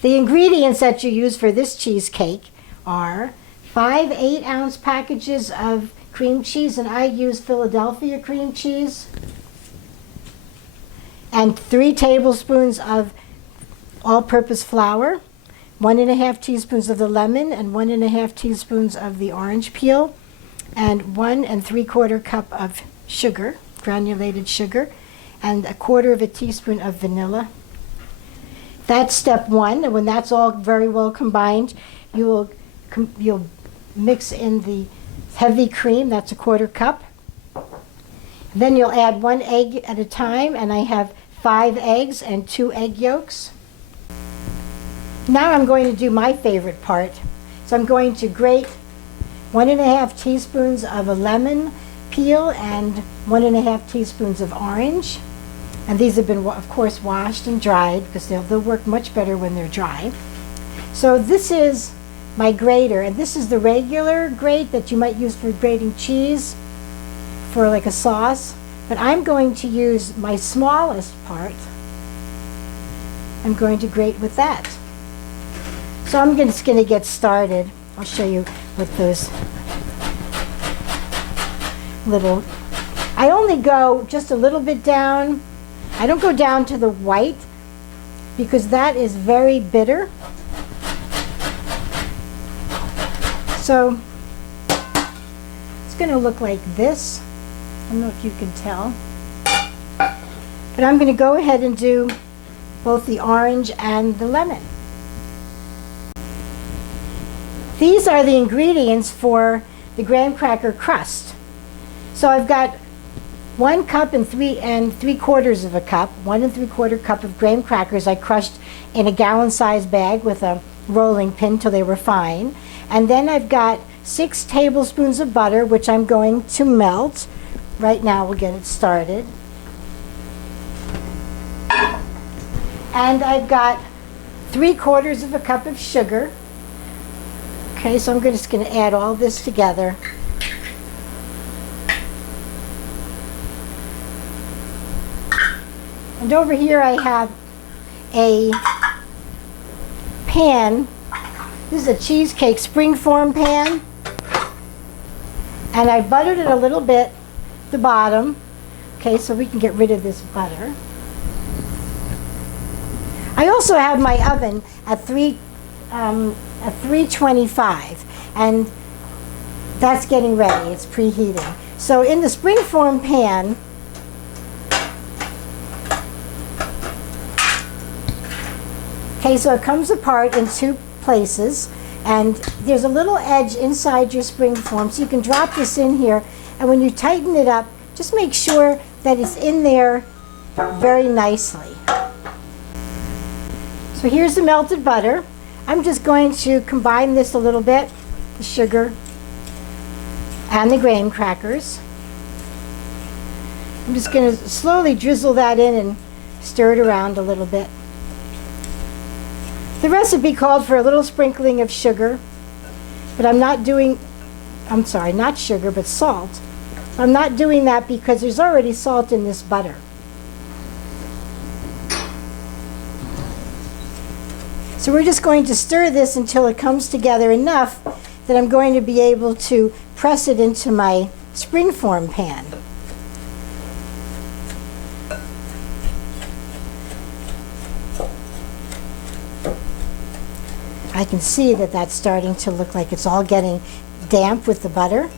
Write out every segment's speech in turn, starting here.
The ingredients that you use for this cheesecake are 5 8-ounce packages of cream cheese, and I use Philadelphia cream cheese, and 3 tablespoons of all-purpose flour, 1½ teaspoons of the lemon, and 1½ teaspoons of the orange peel, and 1 3/4 cup of sugar, granulated sugar, and 1/4 teaspoon of vanilla. That's step 1, and when that's all very well combined, you'll mix in the heavy cream, that's 1/4 cup. Then you'll add 1 egg at a time, and I have 5 eggs and 2 egg yolks. Now I'm going to do my favorite part. So I'm going to grate 1½ teaspoons of a lemon peel and 1½ teaspoons of orange. And these have been, of course, washed and dried because they'll work much better when they're dry. So this is my grater, and this is the regular grate that you might use for grating cheese for like a sauce. But I'm going to use my smallest part. I'm going to grate with that. So I'm just going to get started. I'll show you with those little, I only go just a little bit down. I don't go down to the white because that is very bitter. So it's going to look like this. I don't know if you can tell. But I'm going to go ahead and do both the orange and the lemon. These are the ingredients for the graham cracker crust. So I've got 1 cup and 3/4 of a cup, 1 3/4 cup of graham crackers I crushed in a gallon-sized bag with a rolling pin till they were fine. And then I've got 6 tablespoons of butter, which I'm going to melt. Right now we'll get it started. And I've got 3/4 of a cup of sugar. Okay, so I'm just going to add all this together. And over here I have a pan. This is a cheesecake springform pan. And I buttered it a little bit, the bottom. Okay, so we can get rid of this butter. I also have my oven at 325, and that's getting ready. It's preheating. So in the springform pan, okay, so it comes apart in 2 places, and there's a little edge inside your springform, so you can drop this in here, and when you tighten it up, just make sure that it's in there very nicely. So here's the melted butter. I'm just going to combine this a little bit, the sugar and the graham crackers. I'm just going to slowly drizzle that in and stir it around a little bit. The recipe called for a little sprinkling of sugar, but I'm not doing, I'm sorry, not sugar, but salt. I'm not doing that because there's already salt in this butter. So we're just going to stir this until it comes together enough that I'm going to be able to press it into my springform pan. I can see that that's starting to look like it's all getting damp with the butter.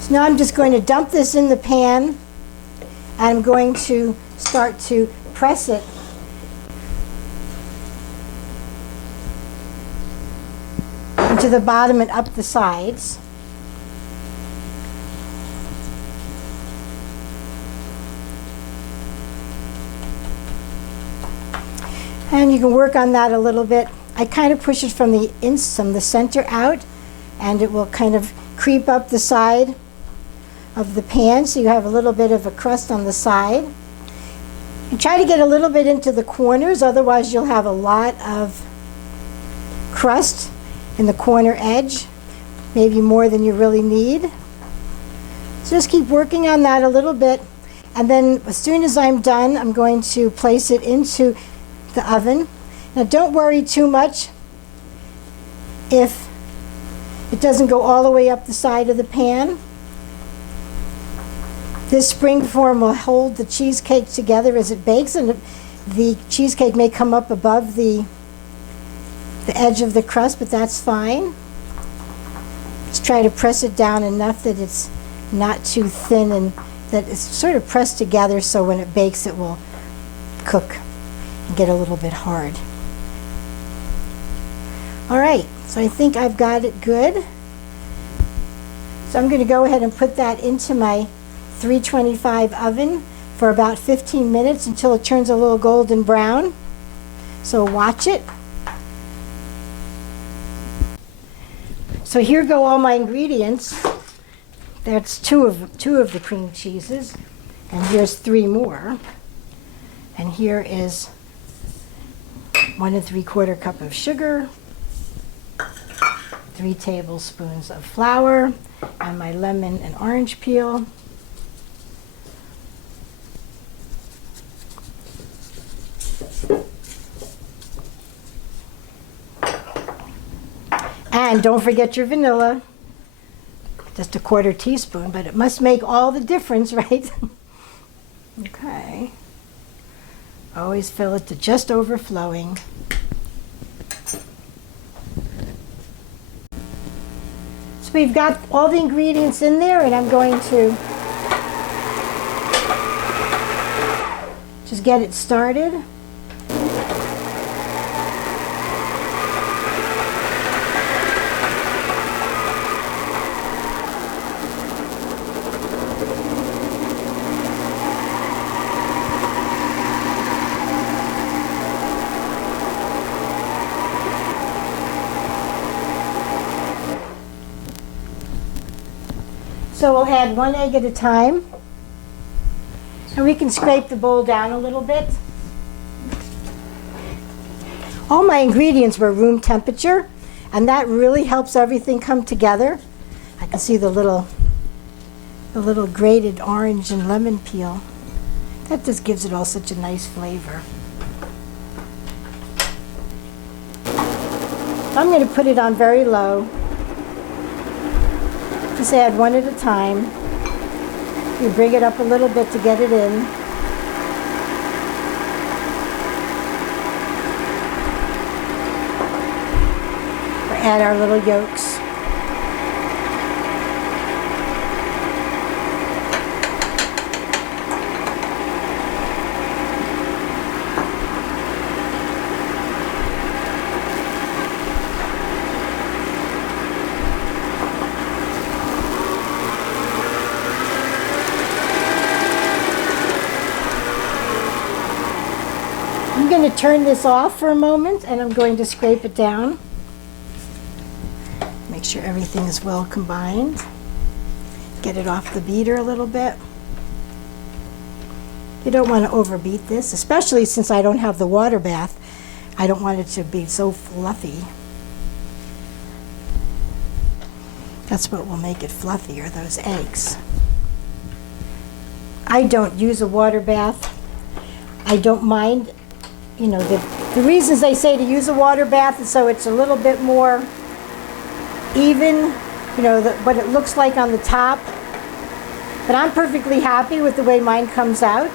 So now I'm just going to dump this in the pan, and I'm going to start to press it into the bottom and up the sides. And you can work on that a little bit. I kind of push it from the center out, and it will kind of creep up the side of the pan, so you have a little bit of a crust on the side. You try to get a little bit into the corners, otherwise you'll have a lot of crust in the corner edge, maybe more than you really need. So just keep working on that a little bit. And then as soon as I'm done, I'm going to place it into the oven. Now don't worry too much if it doesn't go all the way up the side of the pan. This spring form will hold the cheesecake together as it bakes, and the cheesecake may come up above the edge of the crust, but that's fine. Just try to press it down enough that it's not too thin and that it's sort of pressed together so when it bakes it will cook and get a little bit hard. All right, so I think I've got it good. So I'm going to go ahead and put that into my 325 oven for about 15 minutes until it turns a little golden brown. So watch it. So here go all my ingredients. That's two of the cream cheeses, and here's 3 more. And here is 1 3/4 cup of sugar, 3 tablespoons of flour, and my lemon and orange peel. And don't forget your vanilla, just a 1/4 teaspoon, but it must make all the difference, right? Okay. Always fill it to just overflowing. So we've got all the ingredients in there, and I'm going to just get it started. So we'll add 1 egg at a time. And we can scrape the bowl down a little bit. All my ingredients were room temperature, and that really helps everything come together. I can see the little grated orange and lemon peel. That just gives it all such a nice flavor. I'm going to put it on very low. Just add 1 at a time. You bring it up a little bit to get it in. Or add our little yolks. I'm going to turn this off for a moment, and I'm going to scrape it down. Make sure everything is well combined. Get it off the beater a little bit. You don't want to overbeat this, especially since I don't have the water bath. I don't want it to be so fluffy. That's what will make it fluffy, are those eggs. I don't use a water bath. I don't mind. You know, the reasons they say to use a water bath is so it's a little bit more even, you know, what it looks like on the top. But I'm perfectly happy with the way mine comes out.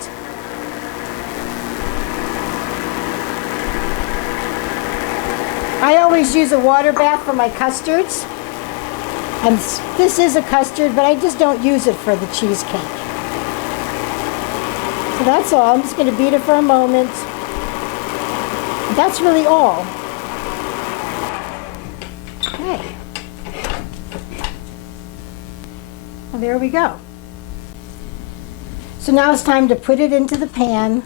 I always use a water bath for my custards. And this is a custard, but I just don't use it for the cheesecake. So that's all. I'm just going to beat it for a moment. That's really all. Okay. Well, there we go. So now it's time to put it into the pan.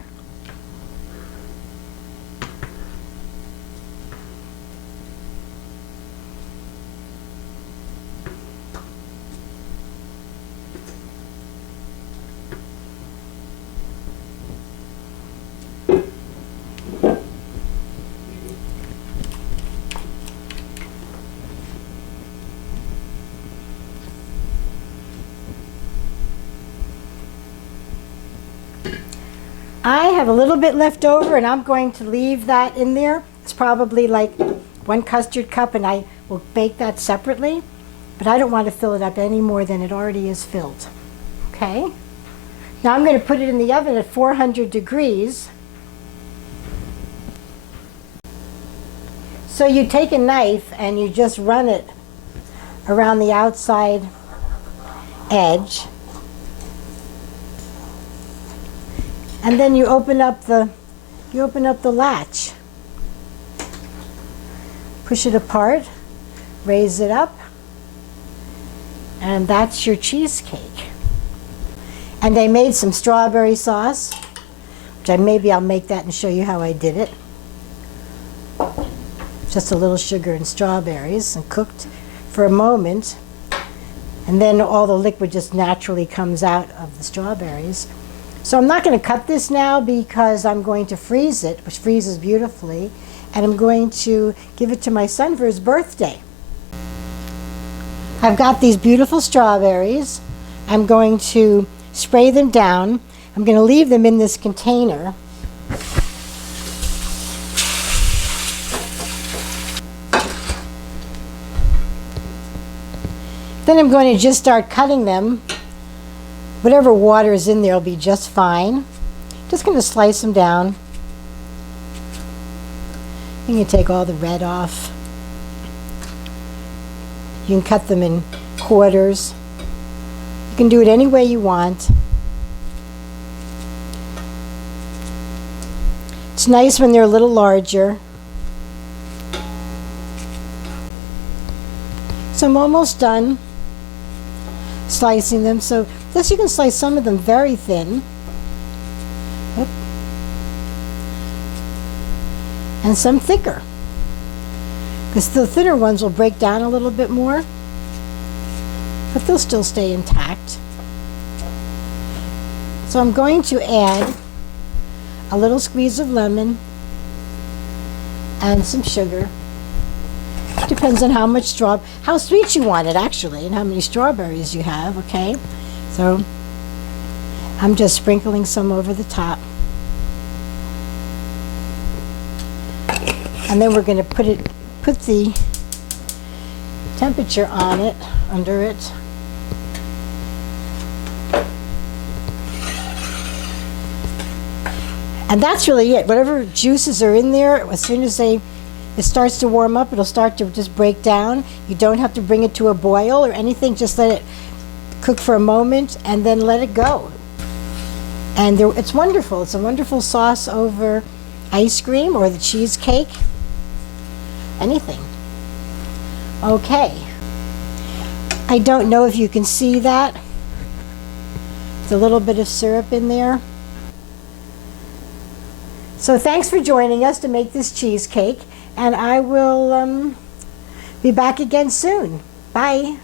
I have a little bit left over, and I'm going to leave that in there. It's probably like 1 custard cup, and I will bake that separately. But I don't want to fill it up any more than it already is filled. Okay? Now I'm going to put it in the oven at 400 degrees. So you take a knife and you just run it around the outside edge. And then you open up the latch. Push it apart, raise it up, and that's your cheesecake. And I made some strawberry sauce, which maybe I'll make that and show you how I did it. Just a little sugar and strawberries, and cooked for a moment, and then all the liquid just naturally comes out of the strawberries. So I'm not going to cut this now because I'm going to freeze it, which freezes beautifully, and I'm going to give it to my son for his birthday. I've got these beautiful strawberries. I'm going to spray them down. I'm going to leave them in this container. Then I'm going to just start cutting them. Whatever water is in there will be just fine. Just going to slice them down. You can take all the red off. You can cut them in quarters. You can do it any way you want. It's nice when they're a little larger. So I'm almost done slicing them. So this, you can slice some of them very thin. Oop. And some thicker, because the thinner ones will break down a little bit more, but they'll still stay intact. So I'm going to add a little squeeze of lemon and some sugar. Depends on how sweet you want it actually, and how many strawberries you have, okay? So I'm just sprinkling some over the top. And then we're going to put the temperature on it, under it. And that's really it. Whatever juices are in there, as soon as it starts to warm up, it'll start to just break down. You don't have to bring it to a boil or anything. Just let it cook for a moment and then let it go. And it's wonderful. It's a wonderful sauce over ice cream or the cheesecake. Anything. Okay. I don't know if you can see that. There's a little bit of syrup in there. So thanks for joining us to make this cheesecake, and I will be back again soon. Bye.